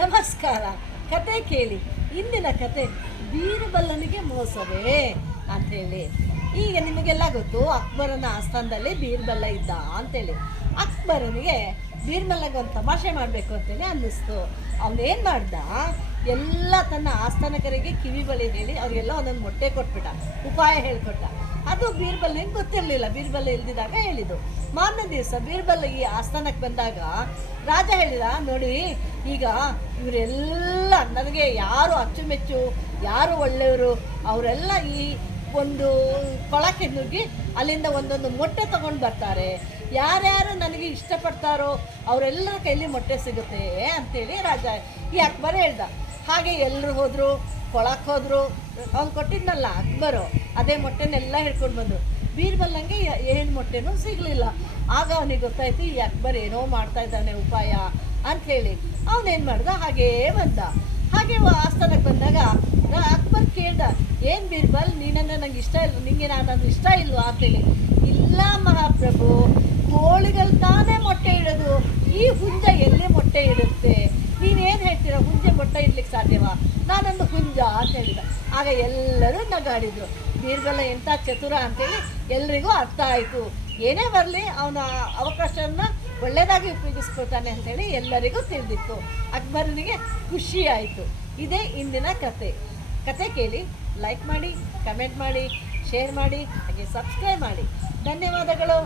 ನಮಸ್ಕಾರ. ಕತೆ ಕೇಳಿ. ಇಂದಿನ ಕತೆ, ಬೀರ್ಬಲ್ಲನಿಗೆ ಮೋಸವೇ ಅಂಥೇಳಿ. ಈಗ ನಿಮಗೆಲ್ಲ ಗೊತ್ತು, ಅಕ್ಬರನ ಆಸ್ಥಾನದಲ್ಲಿ ಬೀರ್ಬಲ್ಲ ಇದ್ದ ಅಂತೇಳಿ ಅಕ್ಬರನಿಗೆ ಬೀರ್ಬಲ್ಲಗೆ ಒಂದು ತಮಾಷೆ ಮಾಡಬೇಕು ಅಂತೇಳಿ ಅನ್ನಿಸ್ತು. ಅವನೇನು ಮಾಡ್ದ? ಎಲ್ಲ ತನ್ನ ಆಸ್ಥಾನಕರಿಗೆ ಕಿವಿ ಬಳಿ ಹೇಳಿ ಅವ್ರಿಗೆಲ್ಲ ಒಂದೊಂದು ಮೊಟ್ಟೆ ಕೊಟ್ಬಿಟ್ಟ, ಉಪಾಯ ಹೇಳ್ಕೊಟ್ಟ. ಅದು ಬೀರ್ಬಲ್ನಿಗೆ ಗೊತ್ತಿರಲಿಲ್ಲ, ಬೀರ್ಬಲ್ ಇಲ್ದಿದಾಗ ಹೇಳಿದ್ದು. ಮಾರನೇ ದಿವಸ ಬೀರ್ಬಲ್ ಈ ಆಸ್ಥಾನಕ್ಕೆ ಬಂದಾಗ ರಾಜ ಹೇಳಿದ, ನೋಡಿ, ಈಗ ಇವರೆಲ್ಲ ನನಗೆ ಯಾರು ಅಚ್ಚುಮೆಚ್ಚು, ಯಾರು ಒಳ್ಳೆಯವರು, ಅವರೆಲ್ಲ ಈ ಒಂದು ಕೊಳಕ್ಕೆ ನುಗ್ಗಿ ಅಲ್ಲಿಂದ ಒಂದೊಂದು ಮೊಟ್ಟೆ ತಗೊಂಡು ಬರ್ತಾರೆ. ಯಾರ್ಯಾರು ನನಗೆ ಇಷ್ಟಪಡ್ತಾರೋ ಅವರೆಲ್ಲರ ಕೈಲಿ ಮೊಟ್ಟೆ ಸಿಗುತ್ತೆ ಅಂತೇಳಿ ರಾಜ ಈ ಅಕ್ಬರ್ ಹೇಳ್ದ. ಹಾಗೆ ಎಲ್ಲರೂ ಹೋದರು ಕೊಳಕ್ಕೆ ಹೋದರು ಅವ್ನು ಕೊಟ್ಟಿದ್ನಲ್ಲ, ಅಕ್ಬರು, ಅದೇ ಮೊಟ್ಟೆನೆಲ್ಲ ಹಿಡ್ಕೊಂಡು ಬಂದರು. ಬೀರ್ಬಲ್ಲಂಗೆ ಏನು ಮೊಟ್ಟೆನೂ ಸಿಗಲಿಲ್ಲ. ಆಗ ಅವನಿಗೆ ಗೊತ್ತಾಯ್ತು ಈ ಅಕ್ಬರ್ ಏನೋ ಮಾಡ್ತಾ ಇದ್ದಾನೆ, ಉಪಾಯ ಅಂಥೇಳಿ ಅವನೇನು ಮಾಡ್ದ? ಹಾಗೇ ಬಂದ. ಹಾಗೆ ಆಸ್ಥಾನಕ್ಕೆ ಬಂದಾಗ ಅಕ್ಬರ್ ಕೇಳ್ದ, ಏನು ಬೀರ್ಬಲ್, ನೀನನ್ನ ನಂಗೆ ಇಷ್ಟ ಇಲ್ಲ, ನಿಂಗೆ ನಾನು ಇಷ್ಟ ಇಲ್ವಾ? ಅಂತೇಳಿ ಇಲ್ಲ ಮಹಾಪ್ರಭು ಕೋಳಿಗಳು ತಾನೇ ಮೊಟ್ಟೆ ಇಡೋದು ಈ ಹುಂಜ ಎಲ್ಲಿ ಮೊಟ್ಟೆ ಇಡುತ್ತೆ ನೀವೇನು ಹೇಳ್ತೀರಾ ಹುಂಜೆ ಮೊಟ್ಟೆ ಇಡ್ಲಿಕ್ಕೆ ಸಾಧ್ಯವಾ ನಾನೊಂದು ಹುಂಜ ಅಂತ ಹೇಳಿದ. ಆಗ ಎಲ್ಲರೂ ನಗಾಡಿದ್ರು. ಬೀರ್ಬಲ ಎಂಥ ಚತುರ ಅಂತೇಳಿ ಎಲ್ರಿಗೂ ಅರ್ಥ ಆಯಿತು. ಏನೇ ಬರಲಿ ಅವನ ಅವಕಾಶವನ್ನು ಒಳ್ಳೆಯದಾಗಿ ಉಪಯೋಗಿಸ್ಕೊಳ್ತಾನೆ ಅಂತೇಳಿ ಎಲ್ಲರಿಗೂ ತಿಳಿದಿತ್ತು. ಅಕ್ಬರನಿಗೆ ಖುಷಿ ಆಯಿತು. ಇದೇ ಇಂದಿನ ಕತೆ. ಕತೆ ಕೇಳಿ ಲೈಕ್ ಮಾಡಿ ಕಮೆಂಟ್ ಮಾಡಿ ಶೇರ್ ಮಾಡಿ, ಹಾಗೆ ಸಬ್ಸ್ಕ್ರೈಬ್ ಮಾಡಿ. ಧನ್ಯವಾದಗಳು.